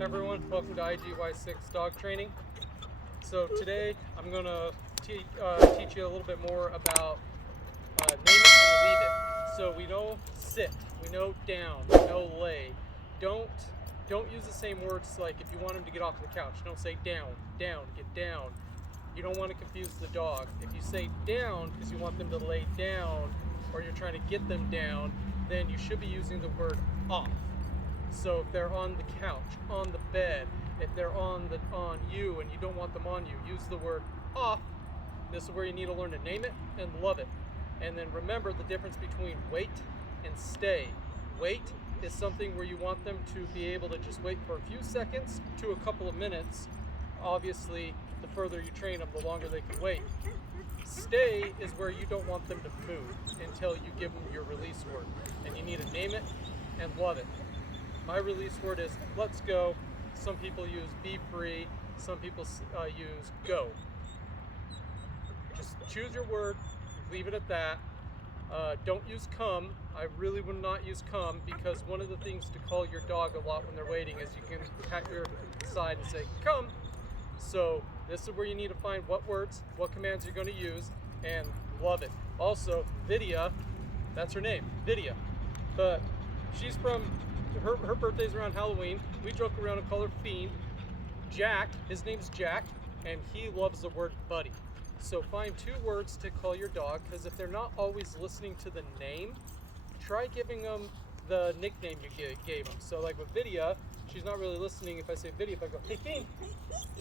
Everyone, welcome to IGY6 Dog Training. So today I'm going to teach you a little bit more about name it and leave it. So we know sit, we know down, we know lay. Don't use the same words. Like if you want him to get off the couch, don't say down, down, get down. You don't want to confuse the dog. If you say down because you want them to lay down or you're trying to get them down, then you should be using the word off. So if they're on the couch, on the bed, if they're on you and you don't want them on you, use the word off. This is where you need to learn to name it and love it. And then remember the difference between wait and stay. Wait is something where you want them to be able to just wait for a few seconds to a couple of minutes. Obviously, the further you train them, the longer they can wait. Stay is where you don't want them to move until you give them your release word. And you need to name it and love it. My release word is let's go. Some people use be free. Some people use go. Just choose your word, leave it at that. Don't use come. I really would not use come because one of the things to call your dog a lot when they're waiting is you can pat your side and say come. So this is where you need to find what words, what commands you're going to use, and love it. Also, Vidya, that's her name, Vidya. But she's from, her birthday's around Halloween. We joke around and call her Fiend. Jack, his name's Jack, and he loves the word buddy. So find two words to call your dog, because if they're not always listening to the name, try giving them the nickname you gave them. So like with Vidya, she's not really listening. If I say Vidya, if I go, hey Fiend,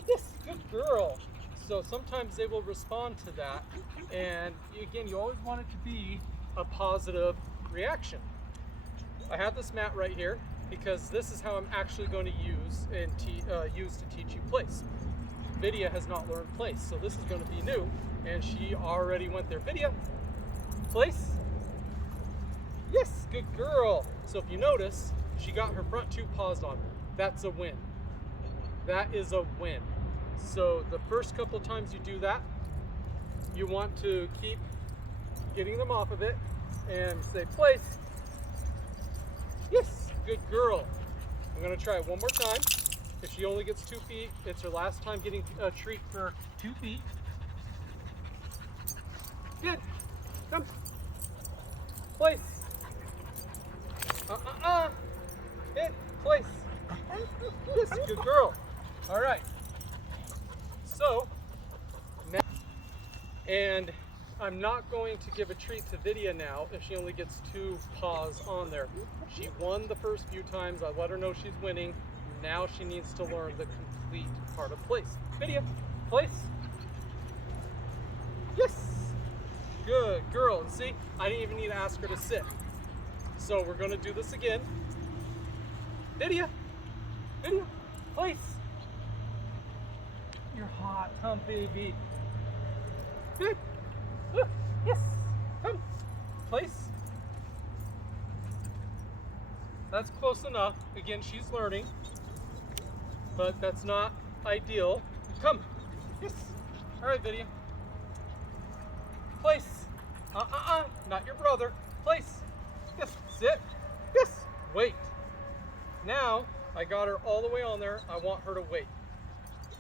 yes, good girl. So sometimes they will respond to that. And again, you always want it to be a positive reaction. I have this mat right here because this is how I'm actually going to use to teach you place. Vidya has not learned place, so this is going to be new, and she already went there. Vidya, place? Yes, good girl. So if you notice, she got her front two paws on her. That's a win. That is a win. So the first couple times you do that, you want to keep getting them off of it and say place. Yes, good girl. I'm gonna try it one more time. If she only gets 2 feet, it's her last time getting a treat for 2 feet. Good, come, place. Hit, place. Yes, good girl. All right. So, now, and I'm not going to give a treat to Vidya now if she only gets 2 paws on there. She won the first few times. I let her know she's winning. Now she needs to learn the complete part of place. Vidya, place. Yes. Good girl. And see, I didn't even need to ask her to sit. So we're going to do this again. Vidya, Vidya, place. You're hot, huh, baby? Good. Yes, come, place. That's close enough. Again, she's learning, but that's not ideal. Come, yes. All right, Vidya. Place. Not your brother. Place. Yes, sit. Yes, wait. Now, I got her all the way on there. I want her to wait.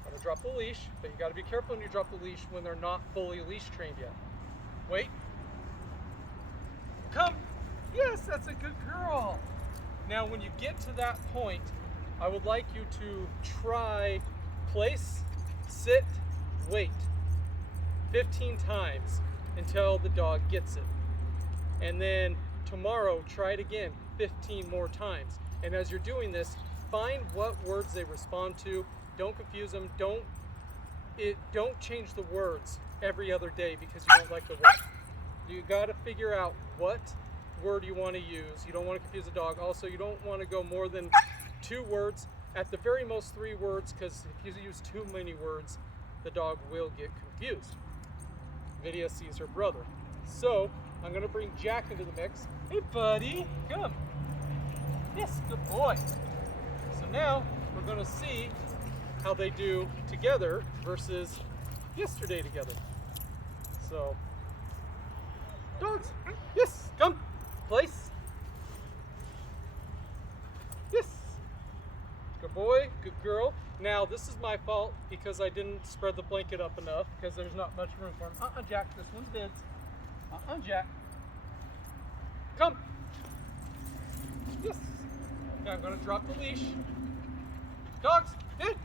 I'm gonna drop the leash, but you gotta be careful when you drop the leash when they're not fully leash trained yet. Wait. Come. Yes, that's a good girl. Now, when you get to that point, I would like you to try place, sit, wait 15 times until the dog gets it. And then tomorrow, try it again 15 more times. And as you're doing this, find what words they respond to. Don't confuse them. Don't change the words every other day because you don't like the word. You got to figure out what word you want to use. You don't want to confuse the dog. Also, you don't want to go more than 2 words. At the very most 3 words, because if you use too many words, the dog will get confused. Vidya sees her brother. So I'm going to bring Jack into the mix. Hey, buddy, come. Yes, good boy. So now we're going to see how they do together versus yesterday together. So, dogs, yes, come, place. Yes, good boy, good this is my fault because I didn't spread the blanket up enough because there's not much room for him. Jack, this one's Vid's. Jack. Come. Yes. Okay, I'm gonna drop the leash. Dogs, Vid.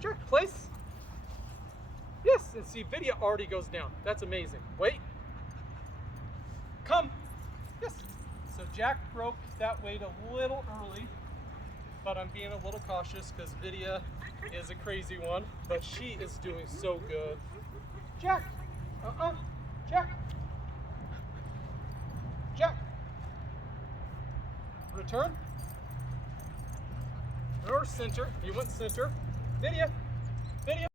Sure, place. Yes, and see, Vidya already goes down. That's amazing. Wait. Come. Yes. So Jack broke that weight a little early, but I'm being a little cautious because Vidya is a crazy one, but she is doing so good. Jack. Jack. Jack. Return. Or center. You went center. Vidya. Vidya.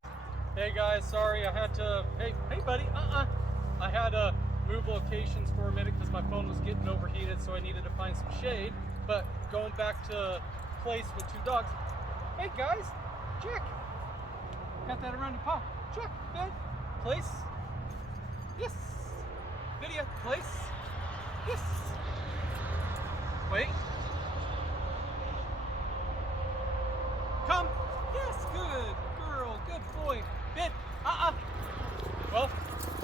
Hey guys, sorry I had to. Hey buddy. I had to move locations for a minute because my phone was getting overheated, so I needed to find some shade. But going back to place with two dogs. Hey guys, Jack. Got that around your paw. Jack, bed. Place. Yes. Vidya. Place. Yes. Wait. Come. Yes, good girl, good boy. Vid. Well,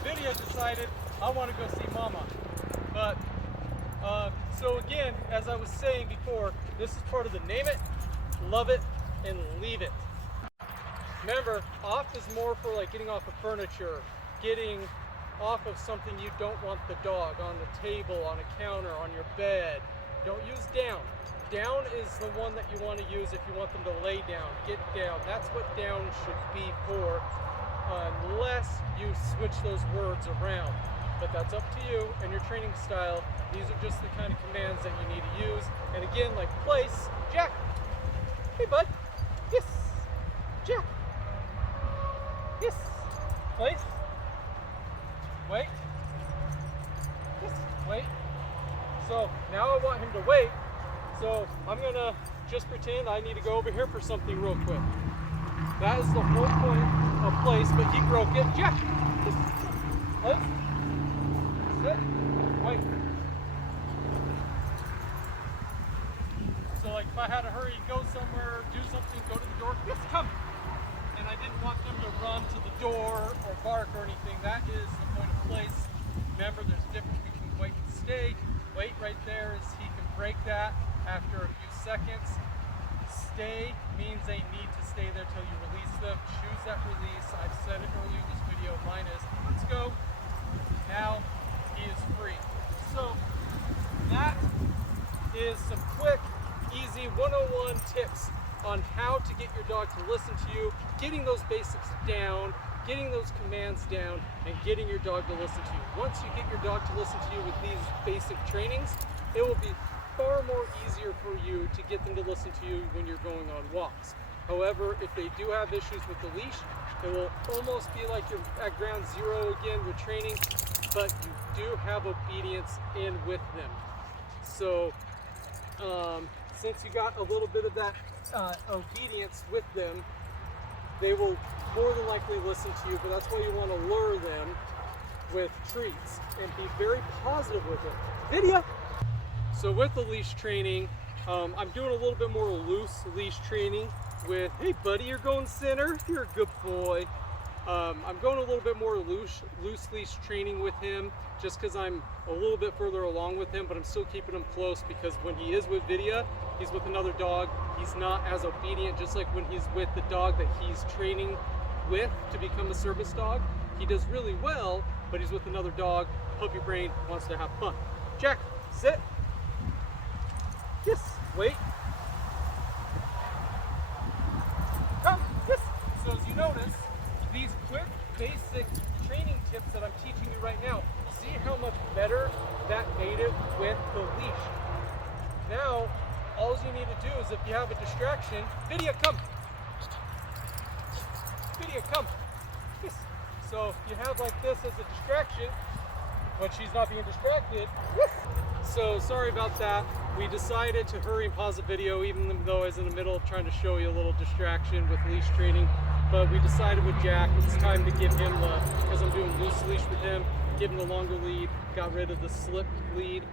Vidya decided I want to go see Mama. But, so again, as I was saying before, this is part of the name it, love it, and leave it. Remember, off is more for like getting off of furniture, getting off of something you don't want the dog, on the table, on a counter, on your bed. Don't use down. Down is the one that you want to use if you want them to lay down, get down. That's what down should be for, unless you switch those words around. But that's up to you and your training style. These are just the kind of commands that you need to use. And again, like place, Jack. Hey bud. Yes. Jack. Yes. Place. Wait. Yes. Wait. So now I want him to wait. So I'm gonna just pretend I need to go over here for something real quick. That is the whole point of place, but he broke it. Jack. Yes. Place. Sit. Wait. So like if I had to hurry, go somewhere, do something, go to the door, yes, come. And I didn't want them to run to the door or bark or anything. That is the point of place. Remember, there's a difference between wait and stay. Wait right there is he can break that after a few seconds. Stay means they need to stay there till you release them. Choose that release. I've said it earlier in this video. Mine is, let's go. Now he is free. So that is some quick, easy 101 tips on how to get your dog to listen to you, getting those basics down, getting those commands down, and getting your dog to listen to you. Once you get your dog to listen to you with these basic trainings, it will be far more easier for you to get them to listen to you when you're going on walks. However, if they do have issues with the leash, it will almost be like you're at ground zero again with training, but you do have obedience in with them. So since you got a little bit of that obedience with them, they will more than likely listen to you, but that's why you want to lure them with treats and be very positive with it. Vidya! So with the leash training, I'm doing a little bit more loose leash training with, hey buddy, you're going center, you're a good boy. I'm going a little bit more loose leash training with him just because I'm a little bit further along with him, but I'm still keeping him close because when he is with Vidya, he's with another dog, he's not as obedient, just like when he's with the dog that he's training with to become a service dog. He does really well, but he's with another dog, puppy brain, wants to have fun. Jack, sit. Yes, wait. Come, yes. So as you notice, these quick, basic training tips that I'm teaching you right now, see how much better that made it with the leash. Now, all you need to do is if you have a distraction, Vidya, come. Vidya, come. Yes. So if you have like this as a distraction, when she's not being distracted, yes. So sorry about that. We decided to hurry and pause the video even though I was in the middle of trying to show you a little distraction with leash training. But we decided with Jack, it's time to give him the, because I'm doing loose leash with him, give him the longer lead, got rid of the slip lead.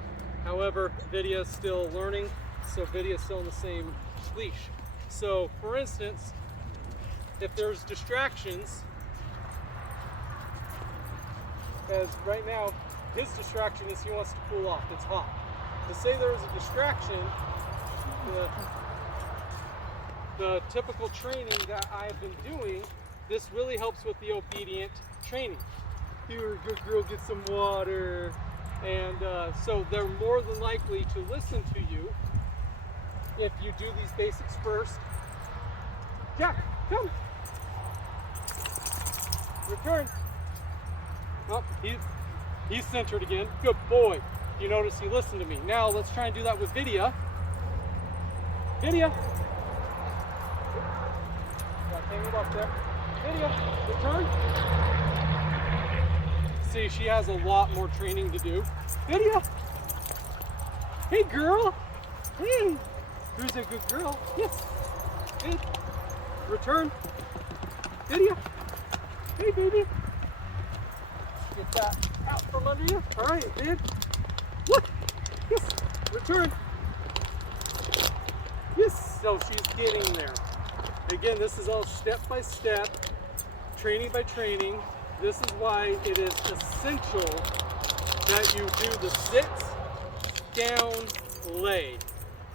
However, Vidya's still learning, so Vidya's still on the same leash. So for instance, if there's distractions, as right now, his distraction is he wants to cool off, it's hot. To say there is a distraction, the typical training that I've been doing, this really helps with the obedient training. You're a good girl, get some water. And so they're more than likely to listen to you if you do these basics first. Jack, come. Return. Oh, he's centered again. Good boy. You notice he listened to me. Now let's try and do that with Vidya. Vidya. Got tangled up there. Vidya, return. See, she has a lot more training to do. Vidya. Hey, girl. Hey. Who's a good girl? Yes. Hey. Return. Vidya. Hey, baby. Get that out from under you. All right, Vid. Look. Yes. Return. Yes. So she's getting there. Again, this is all step by step, training by training. This is why it is essential that you do the sit, down, lay.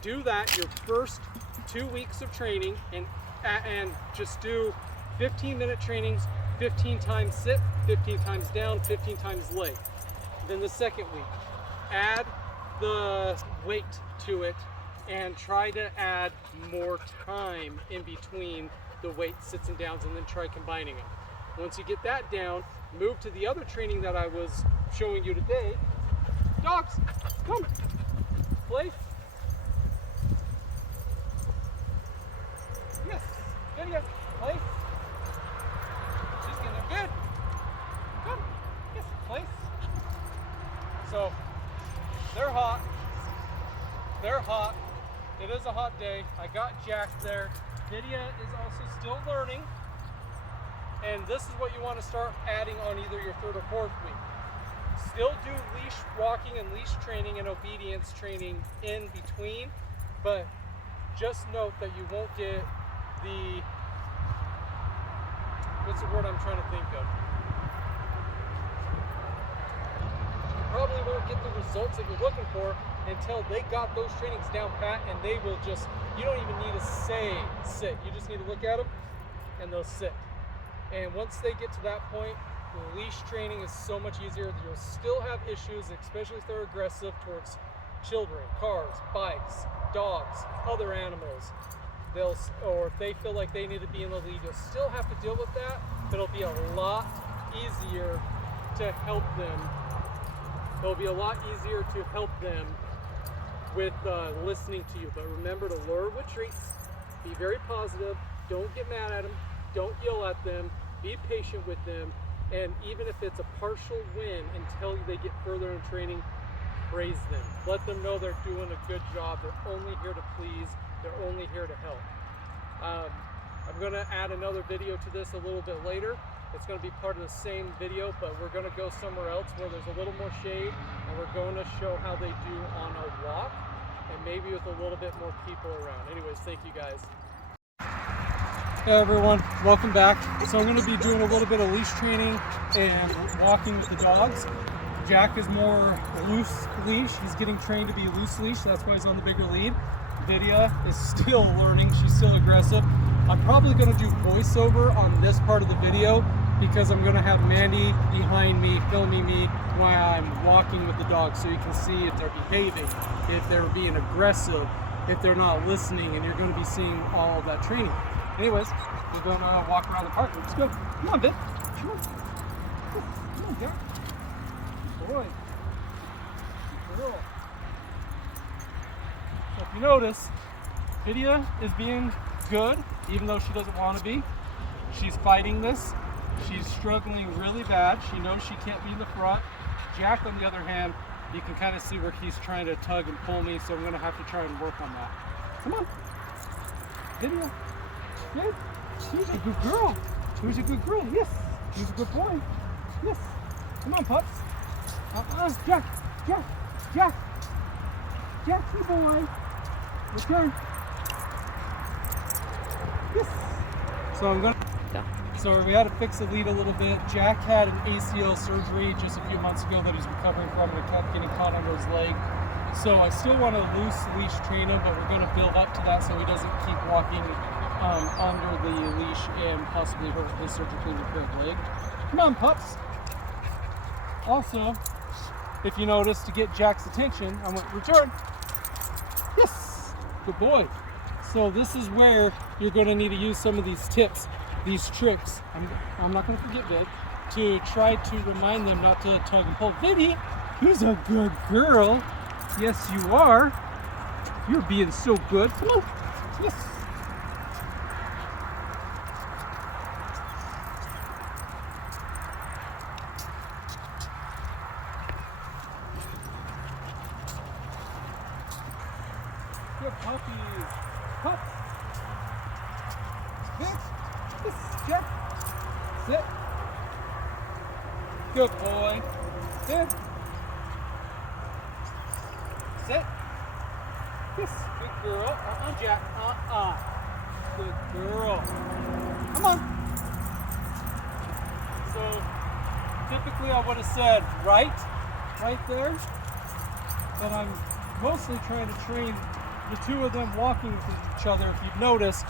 Do that your first 2 weeks of training and just do 15-minute trainings, 15 times sit, 15 times down, 15 times lay. Then the second week, add the weight to it and try to add more time in between the weight sits and downs, and then try combining them. Once you get that down, move to the other training that I was showing you today. Dogs, come, play. Yes, Vidya, play. She's getting there, good. Come, yes, place. So, they're hot. They're hot. It is a hot day. I got Jack there. Vidya is also still learning. And this is what you want to start adding on either your third or fourth week. Still do leash walking and leash training and obedience training in between, but just note that you won't get the, what's the word I'm trying to think of? You probably won't get the results that you're looking for until they got those trainings down pat, and they will just, you don't even need to say sit. You just need to look at them and they'll sit. And once they get to that point, the leash training is so much easier. You'll still have issues, especially if they're aggressive towards children, cars, bikes, dogs, other animals. Or if they feel like they need to be in the lead, you'll still have to deal with that, but it'll be a lot easier to help them. It'll be a lot easier to help them with listening to you. But remember to lure with treats, be very positive, don't get mad at them, don't yell at them, be patient with them, and even if it's a partial win until they get further in training, praise them. Let them know they're doing a good job. They're only here to please. They're only here to help. I'm going to add another video to this a little bit later. It's going to be part of the same video, but we're going to go somewhere else where there's a little more shade, and we're going to show how they do on a walk, and maybe with a little bit more people around. Anyways, thank you guys. Hey everyone, welcome back. So I'm going to be doing a little bit of leash training and walking with the dogs. Jack is more loose leash. He's getting trained to be loose leash. That's why he's on the bigger lead. Vidya is still learning. She's still aggressive. I'm probably going to do voiceover on this part of the video because I'm going to have Mandy behind me filming me while I'm walking with the dogs, so you can see if they're behaving, if they're being aggressive, if they're not listening, and you're going to be seeing all of that training. Anyways, we're going to walk around the park. Let's go. Come on, Vid. Come on. Come on, Jack. Good boy. Good girl. So if you notice, Vidya is being good, even though she doesn't want to be. She's fighting this. She's struggling really bad. She knows she can't be in the front. Jack, on the other hand, you can kind of see where he's trying to tug and pull me, so I'm going to have to try and work on that. Come on. Vidya. Good. She's a good girl. She's a good girl. Yes. She's a good boy. Yes. Come on, pups. Jack. Jack. Jack. Jack, good boy. Return. Yes. So I'm going to So we had to fix the lead a little bit. Jack had an ACL surgery just a few months ago that he's recovering from, and it kept getting caught under his leg. So I still want to loose leash train him, but we're going to build up to that so he doesn't keep walking under the leash and possibly hurt his surgically repaired leg. Come on, pups. Also, if you notice, to get Jack's attention, I went, return. Yes, good boy. So this is where you're going to need to use some of these tips, these tricks. I'm not going to forget Vid, to try to remind them not to tug and pull. Viddy, who's a good girl? Yes, you are. You're being so good. Come on. Yes. Good puppies. Pup. Sit. Yes, Jack. Sit. Good boy. Sit. Sit. Yes, good girl. Jack. Good girl. Come on. So, typically I would have said right there. But I'm mostly trying to train the two of them walking with each other. If you've noticed,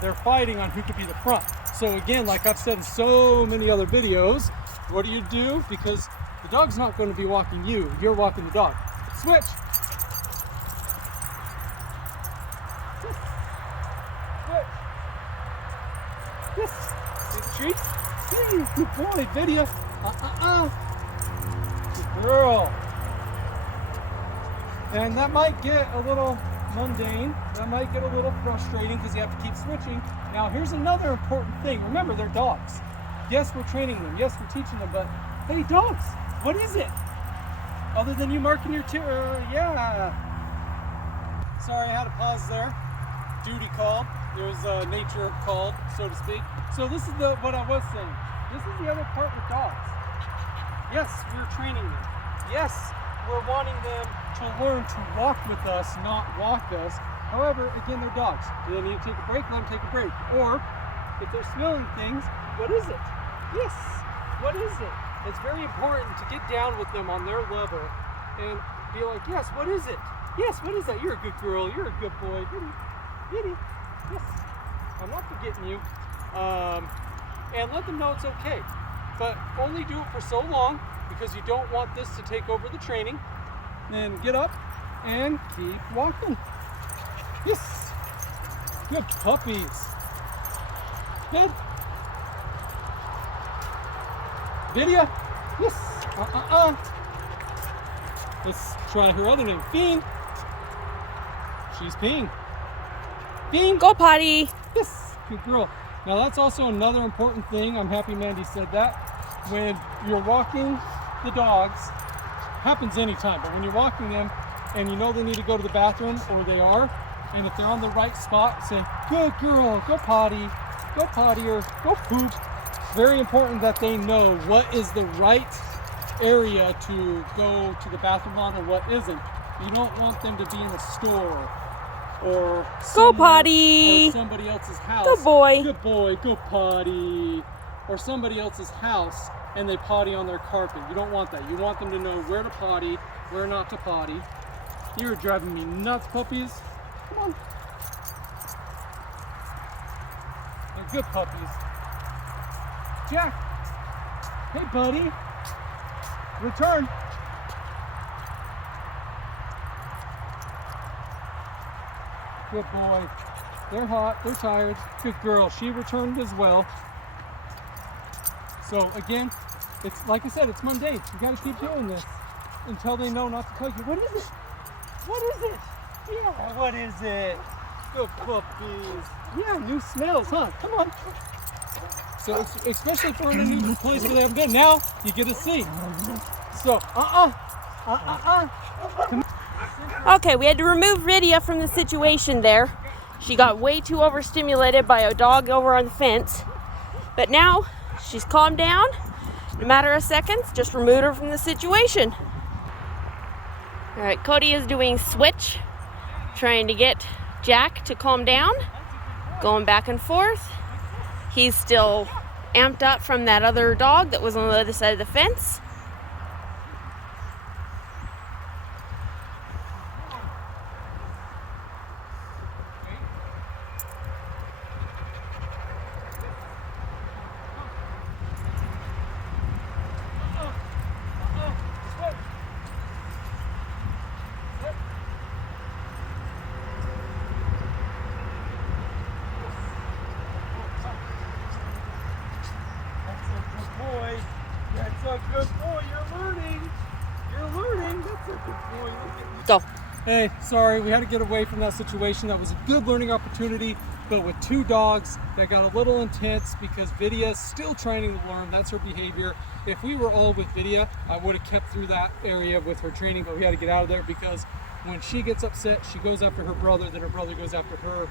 they're fighting on who could be the front. So again, like I've said in so many other videos, what do? Because the dog's not going to be walking you. You're walking the dog. Switch. Yes. See the treats? Hey, good boy, video. Good girl. And that might get a little mundane. That might get a little frustrating because you have to keep switching. Now, here's another important thing. Remember, they're dogs. Yes, we're training them. Yes, we're teaching them. But, hey, dogs, what is it? Other than you marking your yeah. Sorry, I had to pause there. Duty called. There's nature called, so to speak. So this is what I was saying. This is the other part with dogs. Yes, we're training them. Yes, we're wanting them to learn to walk with us, not walk us. However, again, they're dogs. Do they need to take a break? Let them take a break. Or, if they're smelling things, what is it? Yes, what is it? It's very important to get down with them on their level and be like, yes, what is it? Yes, what is that? You're a good girl. You're a good boy. Giddy. Yes, I'm not forgetting you. And let them know it's okay. But only do it for so long because you don't want this to take over the training. Then get up and keep walking. Yes, good puppies. Good. Video. Yes. Let's try her other name. Bean. She's peeing. Bean. Go potty. Yes. Good girl. Now that's also another important thing. I'm happy Mandy said that. When you're walking the dogs, happens anytime, but when you're walking them and you know they need to go to the bathroom, or they are, and if they're on the right spot, say, good girl, go potty, or go poop. Very important that they know what is the right area to go to the bathroom on and what isn't. You don't want them to be in a store or go potty or somebody else's house. Good boy. Good boy, go potty. Or somebody else's house and they potty on their carpet. You don't want that. You want them to know where to potty, where not to potty. You're driving me nuts, puppies. Come on. They're good puppies. Jack. Hey, buddy. Return. Good boy. They're hot. They're tired. Good girl. She returned as well. So again, it's like I said, it's mundane. You got to keep doing this until they know not to tug you. What is it? What is it? Yeah, what is it? Good puppies. Yeah, new smells, huh? Come on. So especially if we're in a new place where they haven't been. Now you get to see. So Okay, we had to remove Rydia from the situation there. She got way too overstimulated by a dog over on the fence. But now she's calmed down. In a matter of seconds, just removed her from the situation. All right, Cody is doing switch, trying to get Jack to calm down, going back and forth. He's still amped up from that other dog that was on the other side of the fence. That's a good boy. You're learning. You're learning. That's a good boy. Look at Go. Hey, sorry, we had to get away from that situation. That was a good learning opportunity, but with two dogs that got a little intense because Vidya's still trying to learn. That's her behavior. If we were all with Vidya, I would have kept through that area with her training, but we had to get out of there because when she gets upset, she goes after her brother, then her brother goes after her.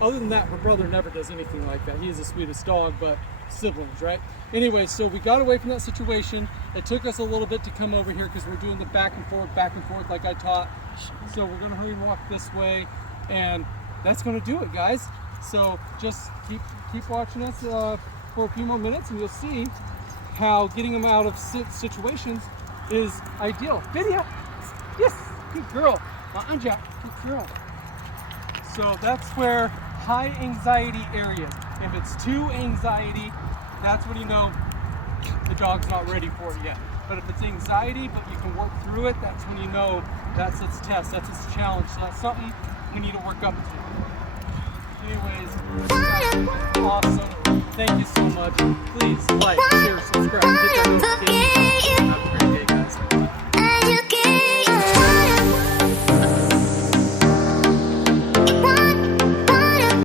Other than that, her brother never does anything like that. He is the sweetest dog, but siblings, right? Anyway, so we got away from that situation. It took us a little bit to come over here because we're doing the back and forth like I taught. So we're gonna hurry and walk this way, and that's gonna do it, guys. So just keep watching us for a few more minutes, and you'll see how getting them out of situations is ideal. Vidya, yes, good girl. Anja, good girl. So that's where high anxiety areas. If it's too anxiety, that's when you know the dog's not ready for it yet. But if it's anxiety, but you can work through it, that's when you know that's its test, that's its challenge. So that's something we need to work up to. Anyways, awesome. Thank you so much. Please like, share, subscribe, hit that notification. Have a great day, guys.